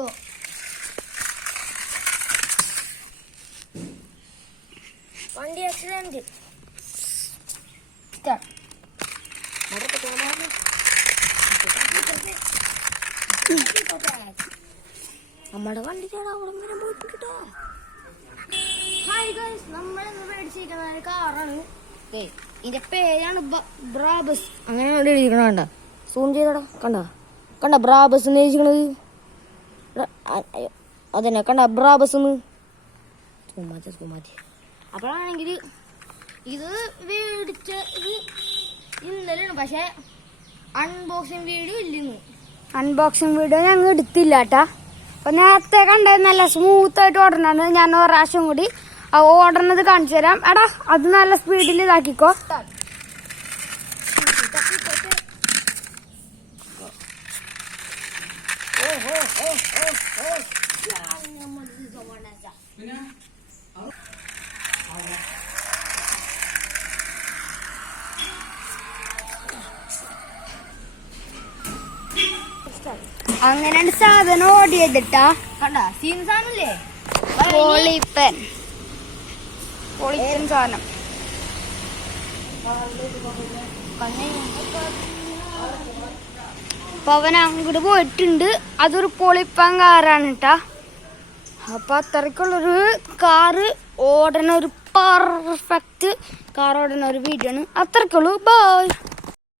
go. Vandi accident. Start. നമ്മുടെ വണ്ടിക്കാണ് അവിടെ വരെ പോയിട്ട് കിട്ടോ. ഹായ് ഗൈസ്, നമ്മളിന്ന് മേടിച്ചിരിക്കുന്ന ഒരു കാറാണ്. ഇതിന്റെ പേരാണ് ബ്രാബസ്. അങ്ങനെയാണ് ഇവിടെ എഴുതിക്കണ. കണ്ട, സൂം ചെയ്തടാ. കണ്ട ബ്രാബസ് എന്ന് എഴുതിക്കണത്. അതന്നെ കണ്ട ബ്രാബസ് എന്ന്. അപ്പോഴാണെങ്കിൽ ഇത് മേടിച്ചത് ഇന്നലെയാണ്, പക്ഷെ അൺബോക്സിങ് വീഡിയോ ഇല്ലെന്ന്. അൺബോക്സിങ് വീഡിയോ ഞങ്ങൾ എടുത്തില്ല കേട്ടാ. അപ്പൊ നേരത്തെ കണ്ടത് നല്ല സ്മൂത്ത് ആയിട്ട് ഓടണാണ്. ഞാൻ ഒരു പ്രാവശ്യം കൂടി ഓടണത് കാണിച്ചു തരാം. എടാ അത് നല്ല സ്പീഡിൽ ഇതാക്കിക്കോ. അങ്ങനെയാണ് സാധനം ഓടിയതിട്ടാ. കണ്ടാ സീൻ സാധനല്ലേ, പൊളിപ്പൻ സാധനം. അപ്പൊ അവൻ അങ്ങോട്ട് പോയിട്ടുണ്ട്. അതൊരു പൊളിപ്പൻ കാറാണ് കേട്ടാ. അപ്പൊ അത്രയ്ക്കുള്ളൊരു കാറ് ഓടണ ഒരു പെർഫെക്റ്റ് കാർ ഓടണ ഒരു വീഡിയോ ആണ്. അത്രയ്ക്കുള്ളൂ. ബൈ.